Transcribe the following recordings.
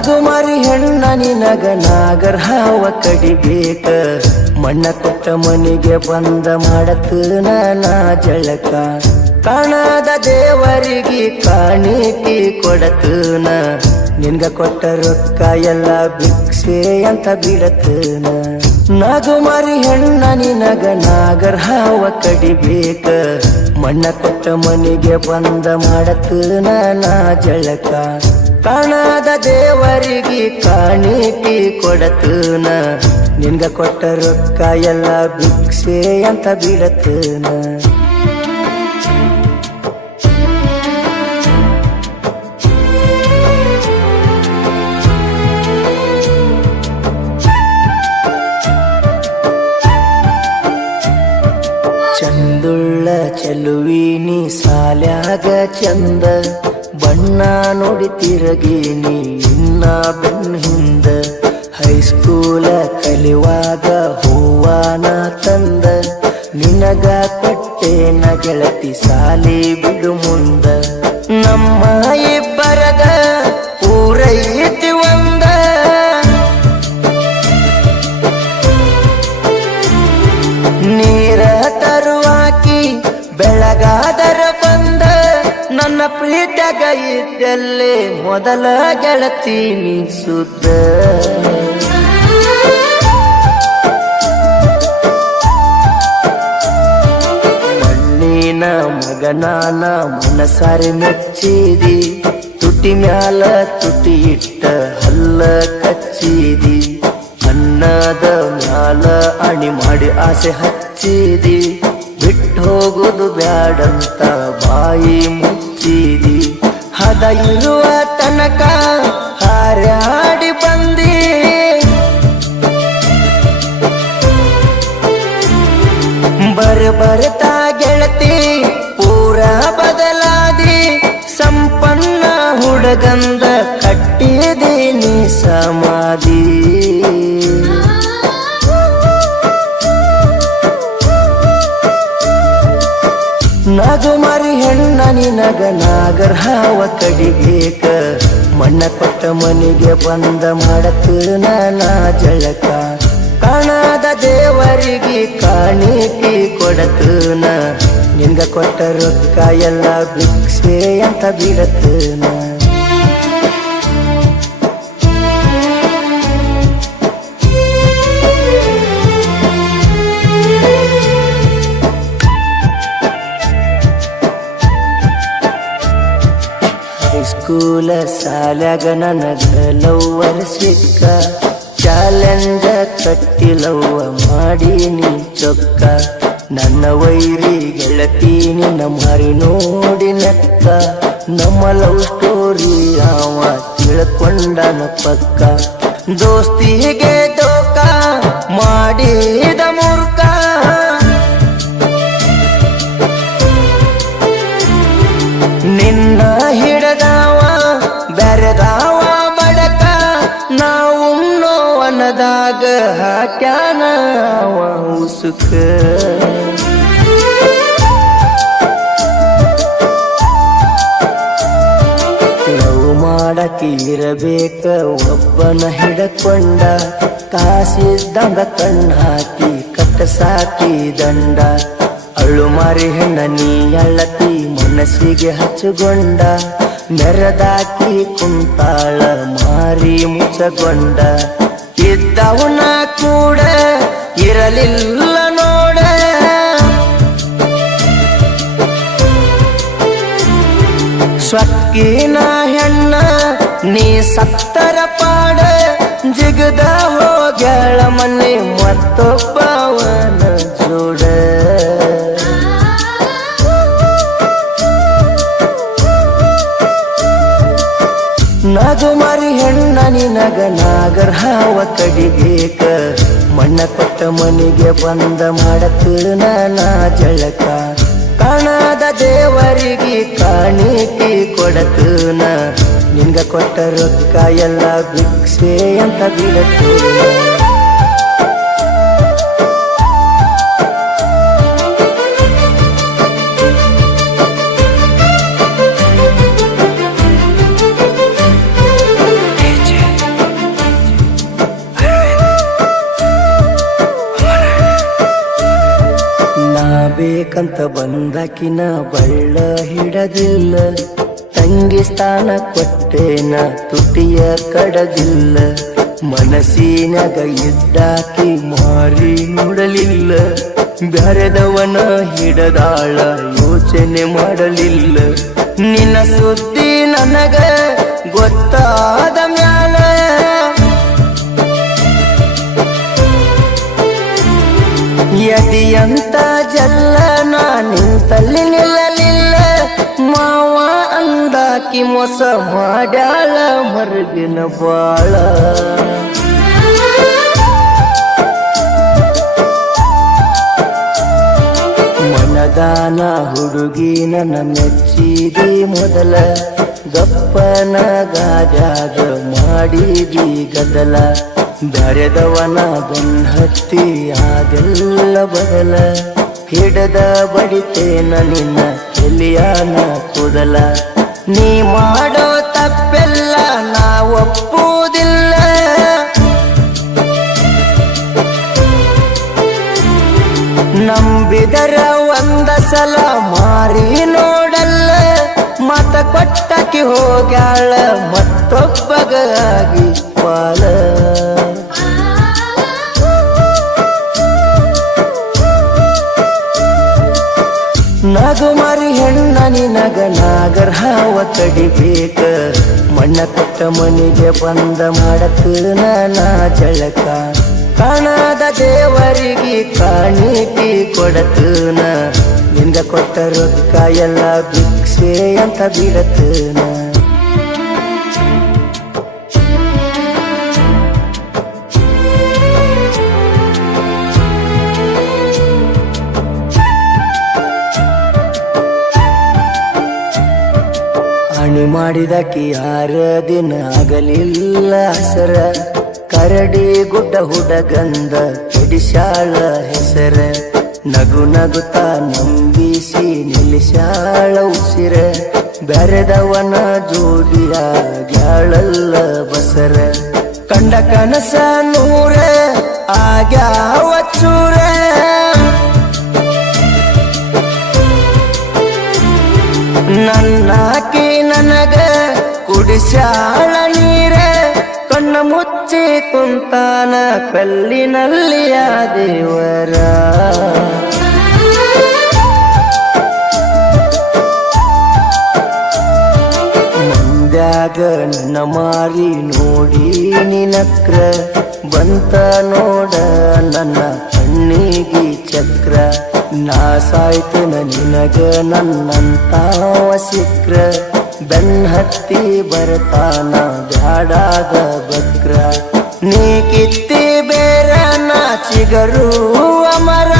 ನಗುಮಾರಿ ಹೆಣ್ಣ ನಿನಗ ನಾಗರ ಹಾವ ಕಡಿಬೇಕ. ಮಣ್ಣ ಕೊಟ್ಟ ಮನಿಗೆ ಬಂದ ಮಾಡತ್ ನಾ ಜಳಕ. ಕಾಣದ ದೇವರಿಗೆ ಕಾಣಿಕೆ ಕೊಡತನ ನಿನ್ಗ ಕೊಟ್ಟ ರೊಕ್ಕ ಎಲ್ಲ ಭಿಕ್ಷೆ ಅಂತ ಬಿಡತನ ನಗುಮಾರಿ ಹೆಣ್ಣ ನಿನಗ ನಾಗರ ಹಾವ ಕಡಿಬೇಕ. ಮಣ್ಣ ಕೊಟ್ಟ ಮನಿಗೆ ಬಂದ ಮಾಡತ ನಾ ಜಳಕ. ಕಾಣದ ದೇವರಿಗೆ ಕಾಣಿಕೆ ಕೊಡತನ ನಿನ್ಗ ಕೊಟ್ಟ ರೊಕ್ಕ ಎಲ್ಲ ಭಿಕ್ಷೆ ಅಂತ ಬಿಡತನ ಚಂದುಳ್ಳ ಚಲುವಿನಿ ಸಾಲ್ಯಾಗ ಚಂದ. ಬಣ್ಣ ನೋಡಿ ತಿರುಗೇನಿ, ಇನ್ನ ಬೆನ್ನ ಹಿಂದ ಹೈಸ್ಕೂಲ ಕಲಿವಾಗ ಹೂವಾನ ತಂದ. ನಿನಗ ಕೊಟ್ಟೇನ ಗೆಳತಿ ಸಾಲಿ ಬಿಡು ಮುಂದ. ನಮ್ಮ ಇಬ್ಬರದ ಊರೈತಿ ಒಂದ. ನೀರ ತರುವಾಕಿ ಬೆಳಗಾದರ ನನ್ನ ಪ್ರೀತ್ಯಾಗ ಇದ್ದಲ್ಲೇ ಮೊದಲ ಗೆಳತಿ ಸುದ್ದ ಮಣ್ಣಿನ ಮಗನಾನ ಮನಸಾರಿ ಮೆಚ್ಚಿದಿ, ತುಟಿ ಮ್ಯಾಲ ತುಟಿ ಇಟ್ಟ ಹಲ್ಲ ಕಚ್ಚಿದಿ, ಅನ್ನದ ಮ್ಯಾಲ ಅಣಿ ಮಾಡಿ ಆಸೆ ಹಚ್ಚಿದಿ ಬಿಟ್ಟು ಹೋಗುದು ಬ್ಯಾಡಂತ ಬಾಯಿ ಮುಚ್ಚಿದಿ ಹದ ಇರುವ ತನಕ ಹಾರಾಡಿ ಬಂದಿ. ಬರ ಬರ್ತಾ ಗೆಳತಿ ಪೂರ ಬದಲಾದಿ. ಸಂಪನ್ನ ಹುಡುಗಂದ. ನಾಗರ ಹಾವ ಕಡಿಬೇಕ ಮಣ್ಣ ಕೊಟ್ಟ ಮನಿಗೆ ಬಂದ ಮಾಡತನ ನಾ ಜಳಕ. ಕಾಣದ ದೇವರಿಗೆ ಕಾಣಿಕೆ ಕೊಡತನ ನಿನ್ಗ ಕೊಟ್ಟ ರೊಕ್ಕ ಎಲ್ಲ ಭಿಕ್ಷೆ ಅಂತ ಬಿಡತನ ಸಾಲಗ ನನಗ ಲವ್ವರ್ ಸಿಕ್ಕ. ಚಾಲೆಂಜ ಕಟ್ಟಿ ಲವ್ವ ಮಾಡಿ ನೀ ಚೊಕ್ಕ. ನನ್ನ ವೈರಿ ಗೆಳತಿ ನಿನ್ನ ಮಾರಿ ನೋಡಿ ನಕ್ಕ ನಮ್ಮ ಲವ್ ಸ್ಟೋರಿ ಅವ ತಿಳ್ಕೊಂಡನ ಪಕ್ಕ. ದೋಸ್ತಿಗೆ ದೋಕ ಮಾಡಿದ ನೋವನದಾಗ ಹಾಕ್ಯಾನ ಅವ ಉಸುಕ. ಲವ್ ಮಾಡಕ್ಕೆ ಇರಬೇಕ ಒಬ್ಬನ ಹಿಡಕೊಂಡ. ಕಾಸಿದ್ದಂಗ ಕಣ್ಣು ಹಾಕಿ, ಕಟ್ಟ ಸಾಕಿ ದಂಡ. ಅಳು ಮಾರಿ ಹೆಣ್ಣ ನೀ ಅಳತಿ ಮನಸ್ಸಿಗೆ ಹಚ್ಚುಗೊಂಡ ನೆರದಾಕಿ ಕುಂತಾಳ ಮಾರಿ ಮುಚ್ಚಗೊಂಡ ಇದ್ದವನ ಕೂಡ ಇರಲಿಲ್ಲ ನೋಡ. ಸ್ವಕ್ಕಿನ ಹೆಣ್ಣ ನೀ ಸತ್ತರ ಪಾಡ ಜಿಗದ ಹೋಗ್ಯಾಳ ಮನೆ ಮತ್ತೊಬ್ಬವನ ನಾಗರ ಹಾವ ಕಡಿಬೇಕ ಮಣ್ಣ ಕೊಟ್ಟ ಮನಿಗೆ ಬಂದ ಮಾಡತನ ಜಳಕ. ಕಾಣದ ದೇವರಿಗೆ ಕಾಣಿಕೆ ಕೊಡತನ ನಿನ್ಗ ಕೊಟ್ಟ ರೊಕ್ಕ ಎಲ್ಲ ಭಿಕ್ಷೆ ಅಂತ ಬಿಡತನ ಬೇಕಂತ ಬಂದಕಿನ ಬಳ್ಳ ಹಿಡದಿಲ್ಲ. ತಂಗಿ ಸ್ಥಾನ ಕೊಟ್ಟೇನ ತುಟಿಯ ಕಡದಿಲ್ಲ. ಮನಸ್ಸಿನಾಗ ಇದ್ದಾಕಿ ಮಾರಿ ನೋಡಲಿಲ್ಲ. ಬೆರೆದವನ ಹಿಡದಾಳ ಯೋಚನೆ ಮಾಡಲಿಲ್ಲ. ನಿನ್ನ ಸುದ್ದಿ ನನಗ ಗೊತ್ತಾದ ನಿಂತಲ್ಲಿ ನಿಲ್ಲಲಿಲ್ಲ ಮಾವ ಅಂದಾಕಿ ಮೋಸ ಮಾಡ್ಯಾಳ ಮರುಗಿನ ಬಾಳ. ಮನದಾನ ಹುಡುಗಿ ನನ್ನ ಮೆಚ್ಚಿದಿ ಮೊದಲ, ಗಪ್ಪನ ಗಾಜಾಗ ಮಾಡಿದಿ ಗದಲ. ಬೆರೆದವನ ಬೆನ್ ಹತ್ತಿ ಅದೆಲ್ಲ ಬದಲ. ಹಿಡದ ಬಡಿತೇನ ನಿನ್ನ ಎಲಿಯಾನ ಕೂದಲ? ನೀ ಮಾಡೋ ತಪ್ಪೆಲ್ಲ ನಾ ಒಪ್ಪುವುದಿಲ್ಲ. ನಂಬಿದರ ಒಂದ ಸಲ ಮಾರಿ ನೋಡಲ್ಲ, ಮತ ಕೊಟ್ಟಕ್ಕೆ ಹೋಗ್ಯಾಳ ಮತ್ತೊಬ್ಬಗಾಗಿ ಪಾಲ. ನಿನಗ ನಾಗರ್ ಹಾವ ತಡಿಬೇಕ ಮಣ್ಣ ಕೊಟ್ಟ ಮನಿಗೆ ಬಂದ ಮಾಡತ ಜಳಕ. ಕಾಣದ ದೇವರಿಗೆ ಕಾಣಿತಿ ಕೊಡತನ ನಿಂದ ಕೊಟ್ಟ ರೊಕ್ಕ ಎಲ್ಲ ಭಿಕ್ಷೆ ಅಂತ ಬಿಡತನ ಅಣಿ ಮಾಡಿದಕಿ ಆರ ದಿನ ಆಗಲಿಲ್ಲ ಹೆಸರ. ಕರಡಿ ಗುಡ್ಡ ಹುಡಗಂದ ಹಿಡಿಶಾಳ ಹೆಸರ. ನಗು ನಗುತ್ತ ನಂಬಿಸಿ ನಿಲ್ಲಿಸಾಳ ಉಸಿರ. ಬೆರೆದವನ ಜೋಡಿಯ ಗ್ಯಾಳಲ್ಲ ಬಸರ. ಕಂಡ ಕನಸ ನೂರ, ಆಗ್ಯಾವ ಚೂರ. ನನ್ನಾಕಿ ನನಗ ಕುಡಿಸಾಳ ನೀರ, ಕಣ್ಣ ಮುಚ್ಚಿ ಕುಂತಾನ ಕಲ್ಲಿನಲ್ಲಿಯ ದೇವರ. ಮಂದ್ಯಾಗ ನನ್ನ ಮಾರಿ ನೋಡಿ ನಿನಕ್ರ ಬಂತ ನೋಡ ನನ್ನ ಸಾಯ್ತೇನ ನಿನಗ ನನ್ನಂತ ಸಿಕ್ರ ಬೆನ್ ಹತ್ತಿ ಬರ್ತಾನ ಬ್ಯಾಡಾದ ಬಕ್ರ ನೀ ಕಿತ್ತಿ ಬೇರ ನಾಚಿಗರು ಅಮರ.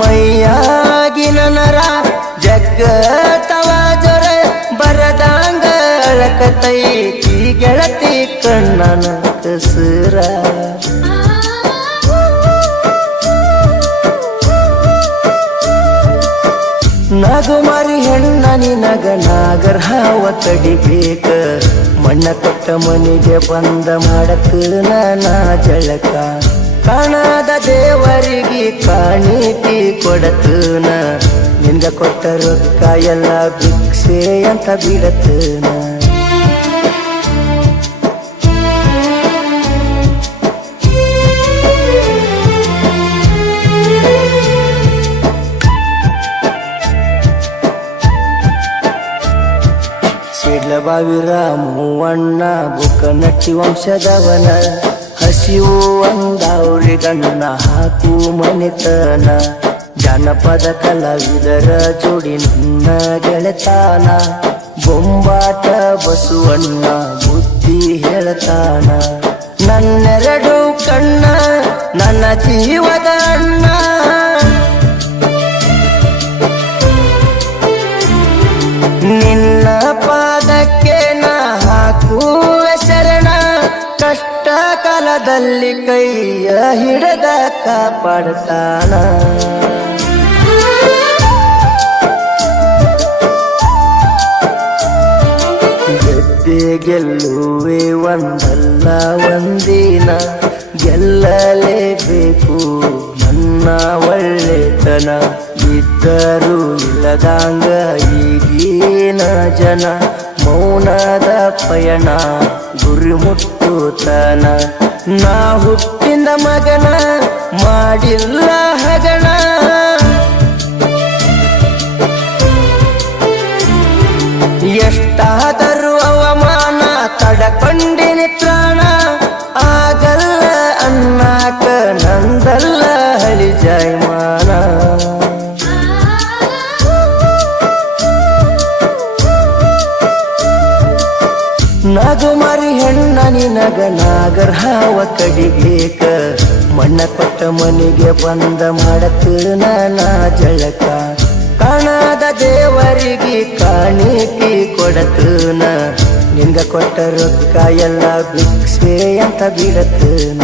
ಮೈಯಾಗಿನ ನರ ಜಗ್ಗತವ ಜೊರ. ಬರದಾಂಗ ಕತೈ ಗೆಳತಿ. ಕಣ್ಣನ ನಗು ನಗುಮಾರಿ ಹೆಣ್ಣ ನಿನಗ ನಾಗರ ಹಾವ ತಡಿಬೇಕ ಮಣ್ಣ ಕೊಟ್ಟ ಮನಿಗೆ ಬಂದ ಮಾಡಕ ನಾ ಜಳಕ. ಕಾಣದ ದೇವರಿಗೆ ಕಾಣಿತಿ ಕೊಡತನ ನಿಂದ ಕೊಟ್ಟ ರೊಕ್ಕ ಎಲ್ಲ ಭಿಕ್ಷೆ ಅಂತ ಸಿಡ್ಲಬಾವಿರ ಮೂವಣ್ಣ ಬುಕ ನಟ್ಟಿ ವಂಶದವನ, ಹಸಿವು ಅಂದವ್ರಿ ಗಣ್ಣ ಹಾಕು ಮನೆತನ, ಜನಪದ ಕಲಾವಿದರ ಜೋಡಿ ನನ್ನ ಗೆಳೆತಾನ, ಬೊಂಬಾಟ ಬಸುವಣ್ಣ ಬುದ್ಧಿ ಹೇಳ್ತಾನ. ನನ್ನೆರಡು ಕಣ್ಣ, ನನ್ನ ಜೀವದ ಅಣ್ಣ. ಕಾಲದಲ್ಲಿ ಕೈಯ ಹಿಡದ ಕಾಪಾಡ್ತಾನ. ಗೆದ್ದೆ ಗೆಲ್ಲುವೆ ಒಂದಲ್ಲ ಒಂದಿನ ಗೆಲ್ಲ ಗೆಲ್ಲಲೇಬೇಕು ನನ್ನ ಒಳ್ಳೆತನ. ಇದ್ದರೂ ಇಲ್ಲದಂಗ ಈಗಿನ ಜನ ಮೌನದ ಪಯಣ ಗುರಿ ಮುಟ್ಟುತನ ನಾ ಹುಟ್ಟಿನ ಮಗನ ಮಾಡಿಲ್ಲ ಹಗಣ. ಎಷ್ಟಾದರೂ ಅವಮಾನ ತಡಕೊಂಡಿನಿ ಪ್ರಾಣ. ಆಗಲ್ಲ ಅನ್ನಾಕ ನಂದಲ್ಲ ಹಳಿ ಜೈಮಾನ ನಿನಗ ನಾಗರ ಹಾವ ಕಡಿಬೇಕ ಮಣ್ಣ ಕೊಟ್ಟ ಮನೆಗೆ ಬಂದ ಮಾಡತನ ನಾ ಜಳಕ. ಕಾಣದ ದೇವರಿಗೆ ಕಾಣಿಕೆ ಕೊಡತನ ನಿಂಗ ಕೊಟ್ಟ ರೊಕ್ಕ ಎಲ್ಲ ಭಿಕ್ಷೆ ಅಂತ ಬಿಡತನ